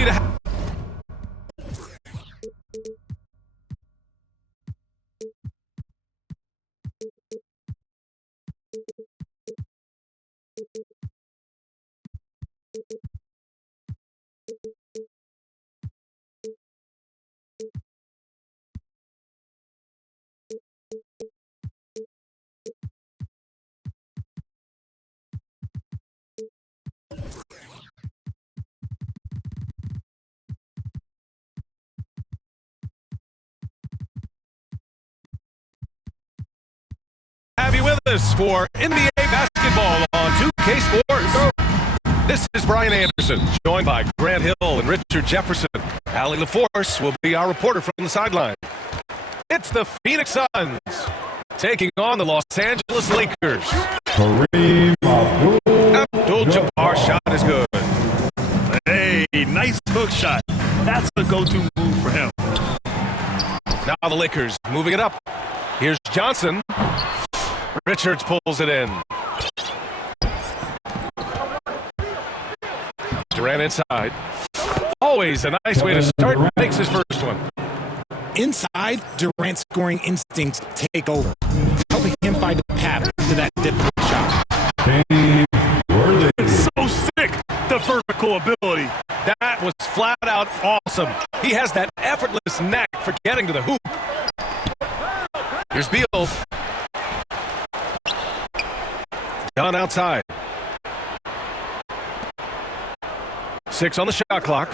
happy to have. Have you with us for NBA basketball on 2K Sports. This is Brian Anderson, joined by Grant Hill and Richard Jefferson. Allie LaForce will be our reporter from the sideline. It's the Phoenix Suns taking on the Los Angeles Lakers. Kareem Abdul-Jabbar shot is good. Hey, nice hook shot. That's a go-to move for him. Now the Lakers moving it up. Here's Johnson. Richards pulls it in. Durant inside. Always a nice way to start. Makes his first one. Inside, Durant's scoring instincts take over, helping him find a path to that difficult shot. So sick, the vertical ability. That was flat out awesome. He has that effortless knack for getting to the hoop. Here's Beal. Done outside. 6 on the shot clock.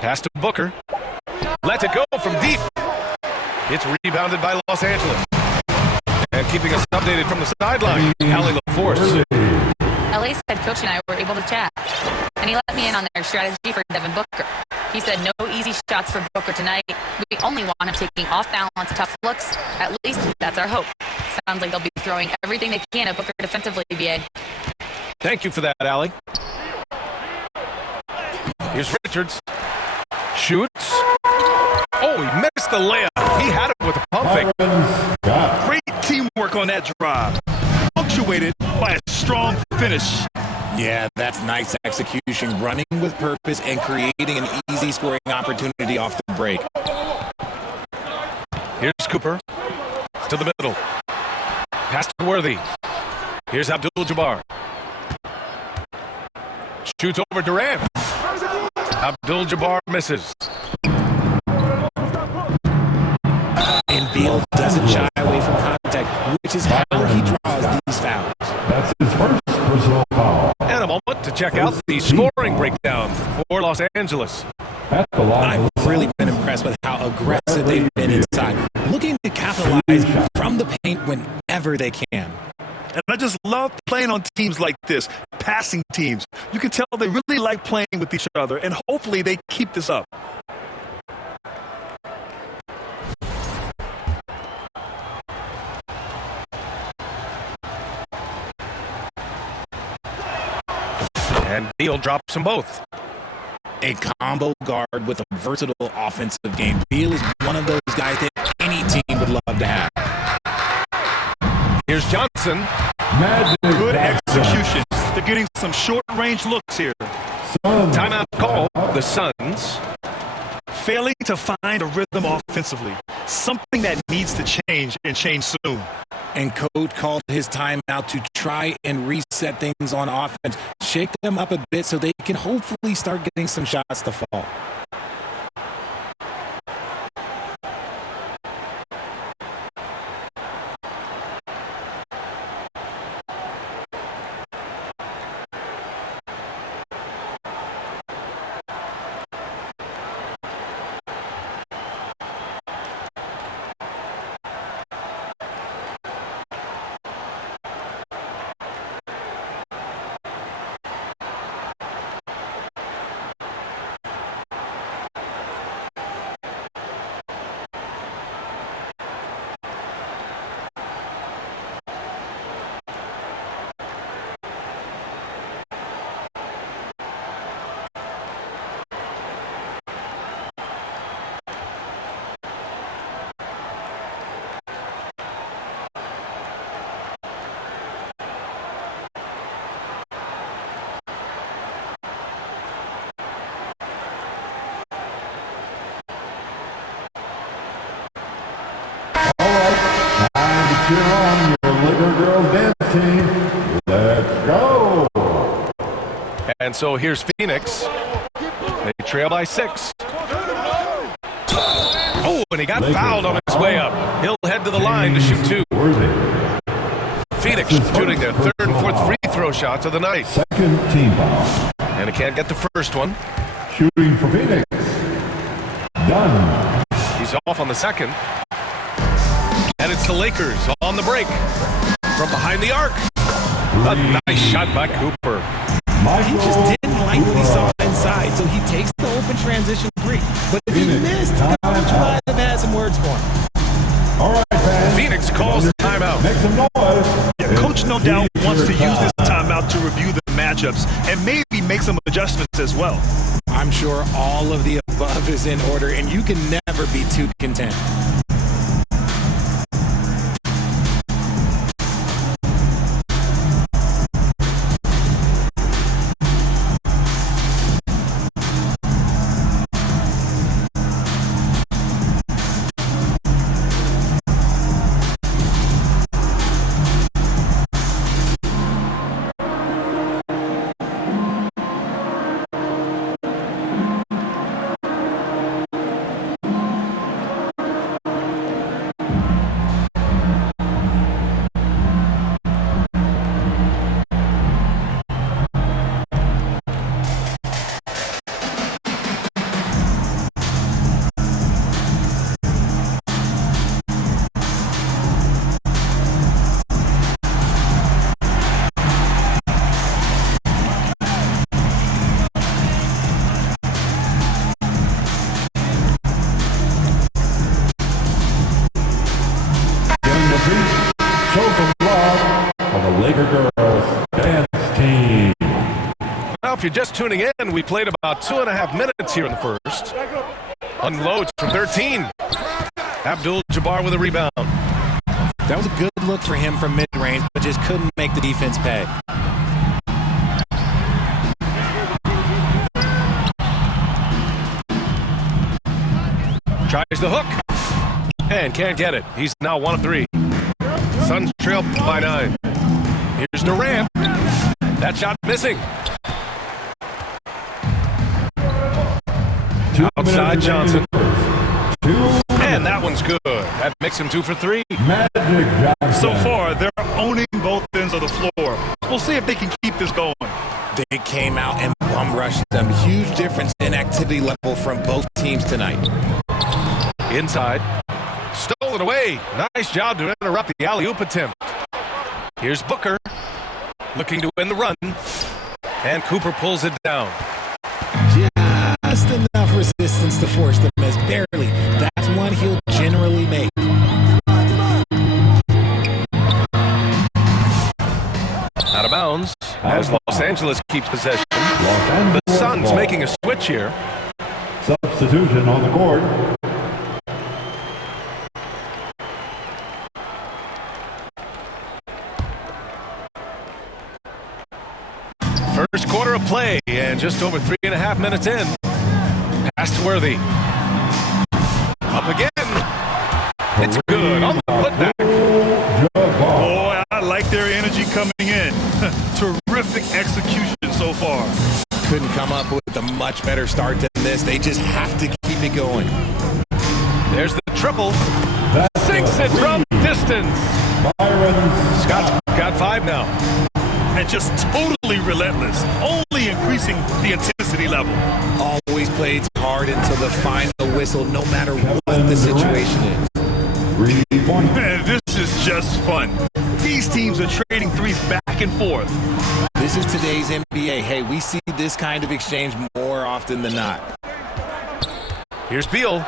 Pass to Booker. Lets it go from deep. It's rebounded by Los Angeles. And keeping us updated from the sideline, Allie LaForce. LA's head coach and I were able to chat, and he let me in on their strategy for Devin Booker. He said no easy shots for Booker tonight. We only want him taking off-balance, tough looks. At least that's our hope. Sounds like they'll be throwing everything they can at Booker defensively, BA. Thank you for that, Allie. Here's Richards. Shoots. Oh, he missed the layup. He had it with a pump fake. Great teamwork on that drive. Punctuated by a strong finish. Yeah, that's nice execution, running with purpose and creating an easy scoring opportunity off the break. Here's Cooper to the middle. Pass to Worthy. Here's Abdul-Jabbar. Shoots over Durant. Abdul-Jabbar misses. And Beal doesn't shy away from contact, which is how he draws these fouls. That's his first personal foul. And a moment to check out the scoring breakdown for Los Angeles. I've really been impressed with how aggressive they've been inside, looking to capitalize from the paint whenever they can. And I just love playing on teams like this, passing teams. You can tell they really like playing with each other, and hopefully they keep this up. And Beal drops them both. A combo guard with a versatile offensive game. Beal is one of those guys that any team would love to have. Here's Johnson. Good execution. They're getting some short-range looks here. Timeout call. The Suns Failing to find a rhythm offensively. Something that needs to change and change soon. And coach called his timeout to try and reset things on offense, shake them up a bit so they can hopefully start getting some shots to fall. cheer on your Laker girls dance team. Let's go. And so here's Phoenix. They trail by 6. Oh, and he got fouled on his way up. He'll head to the line to shoot 2. Phoenix shooting their 3rd and 4th free throw shots of the night. Second team foul. And he can't get the first one. Shooting for Phoenix. Done. He's off on the second. And it's the Lakers on the break. From behind the arc. A nice shot by Cooper. He just didn't like what he saw inside, so he takes the open transition 3. But if he missed, Coach might have had some words for him. All right, fans. Phoenix calls the timeout. Make some noise. Yeah, Coach no doubt wants to use this timeout to review the matchups and maybe make some adjustments as well. I'm sure all of the above is in order, and you can never be too content. If you're just tuning in, we played about 2.5 minutes here in the first. Unloads from 13. Abdul-Jabbar with a rebound. That was a good look for him from mid-range, but just couldn't make the defense pay. Tries the hook. And can't get it. He's now 1 of 3. Suns trail by 9. Here's Durant. That shot missing. Outside Johnson. And that one's good. That makes him 2 for 3. So far, they're owning both ends of the floor. We'll see if they can keep this going. They came out and bum rushed them. Huge difference in activity level from both teams tonight. Inside. Stolen away. Nice job to interrupt the alley-oop attempt. Here's Booker. Looking to win the run. And Cooper pulls it down. Just enough resistance to force the miss. Barely. That's one he'll generally make. Out of bounds as Los Angeles keeps possession. The Suns making a switch here. Substitution on the court. First quarter of play, and just over 3.5 minutes in. Pass to Worthy. Up again. It's good on the putback. Boy, I like their energy coming in. Terrific execution so far. Couldn't come up with a much better start than this. They just have to keep it going. There's the triple. Sinks it from distance. Scott's got 5 now. And just totally relentless, only increasing the intensity level. Always plays hard until the final whistle, no matter what the situation is. Man, this is just fun. These teams are trading threes back and forth. This is today's NBA. Hey, we see this kind of exchange more often than not. Here's Beal.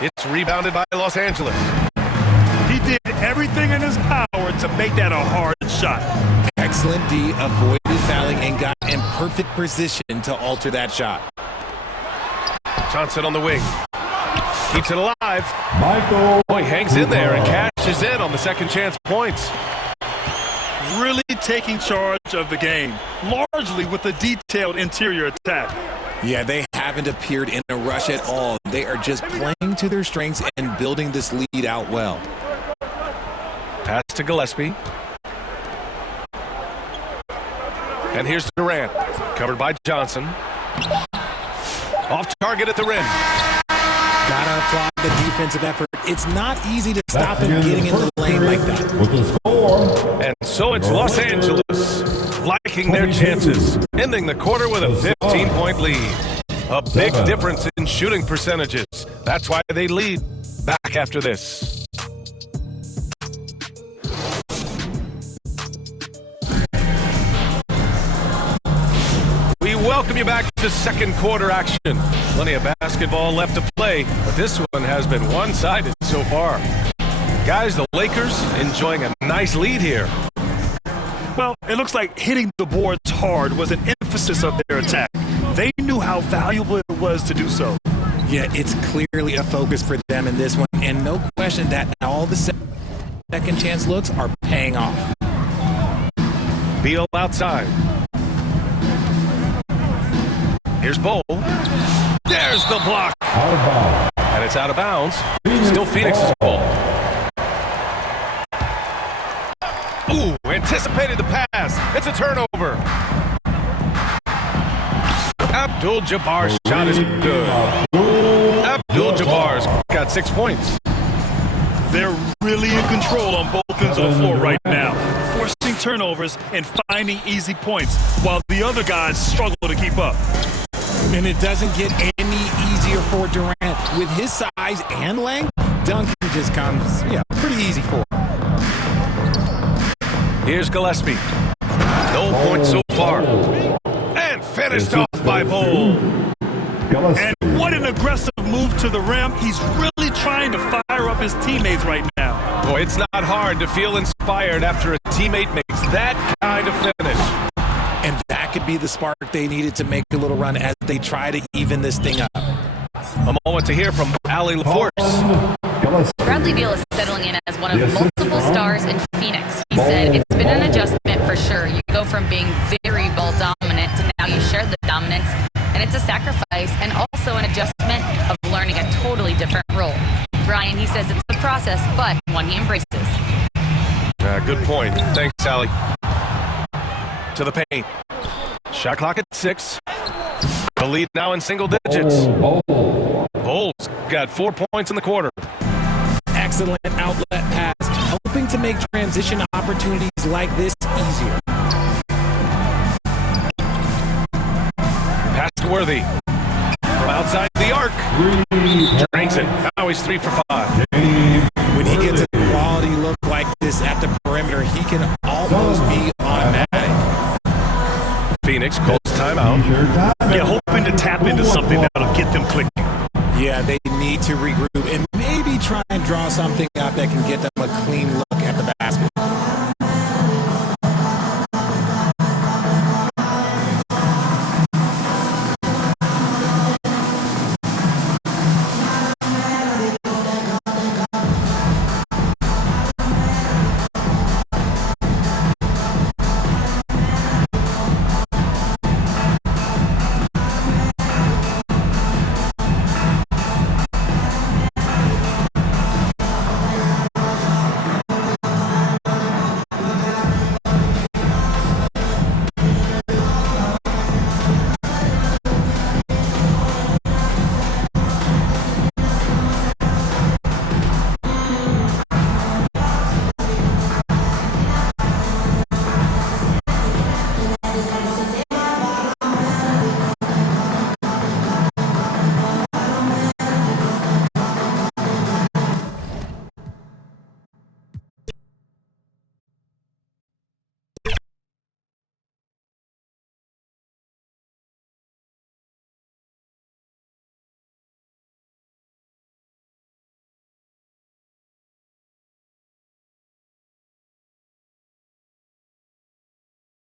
It's rebounded by Los Angeles. He did everything in his power to make that a hard shot. Excellent D, avoided fouling and got in perfect position to alter that shot. Johnson on the wing. Keeps it alive. Michael. Boy, hangs in there and cashes in on the second chance points. Really taking charge of the game, largely with a detailed interior attack. Yeah, they haven't appeared in a rush at all. They are just playing to their strengths and building this lead out well. Pass to Gillespie. And here's Durant. Covered by Johnson. Off target at the rim. Gotta applaud the defensive effort. It's not easy to stop him getting into the lane like that. With the score. And so it's Los Angeles liking their chances, ending the quarter with a 15-point lead. A big difference in shooting percentages. That's why they lead. Back after this. We welcome you back to second quarter action. Plenty of basketball left to play, but this one has been one-sided so far. Guys, the Lakers enjoying a nice lead here. Well, it looks like hitting the boards hard was an emphasis of their attack. They knew how valuable it was to do so. Yeah, it's clearly a focus for them in this one, and no question that all the second chance looks are paying off. Beal outside. Here's Bowl. There's the block. Out of bounds. And it's out of bounds. Still Phoenix's ball. Ooh, anticipated the pass. It's a turnover. Abdul-Jabbar's shot is good. Abdul-Jabbar's got 6 points. They're really in control on both ends of the floor right now, forcing turnovers and finding easy points, while the other guys struggle to keep up. And it doesn't get any easier for Durant. With his size and length, dunking just comes, pretty easy for him. Here's Gillespie. No points so far. And finished off by Bowl. And what an aggressive move to the rim. He's really trying to fire up his teammates right now. Boy, it's not hard to feel inspired after a teammate makes that kind of finish. And that could be the spark they needed to make a little run as they try to even this thing up. A moment to hear from Allie LaForce. Bradley Beal is settling in as one of multiple stars in Phoenix. He said it's been an adjustment for sure. You go from being very ball dominant to now you share the dominance, and it's a sacrifice and also an adjustment of learning a totally different role. Brian, he says it's a process, but one he embraces. Good point. Thanks, Allie. To the paint. Shot clock at 6. The lead now in single digits. Bulls got 4 points in the quarter. Excellent outlet pass, helping to make transition opportunities like this easier. Pass to Worthy. From outside the arc. Drains it. Now he's 3 for 5. When he gets a quality look like this at the perimeter, he can almost be automatic. Phoenix calls timeout. Yeah, hoping to tap into something that'll get them clicking. Yeah, they need to regroup and maybe try and draw something up that can get them a clean look at the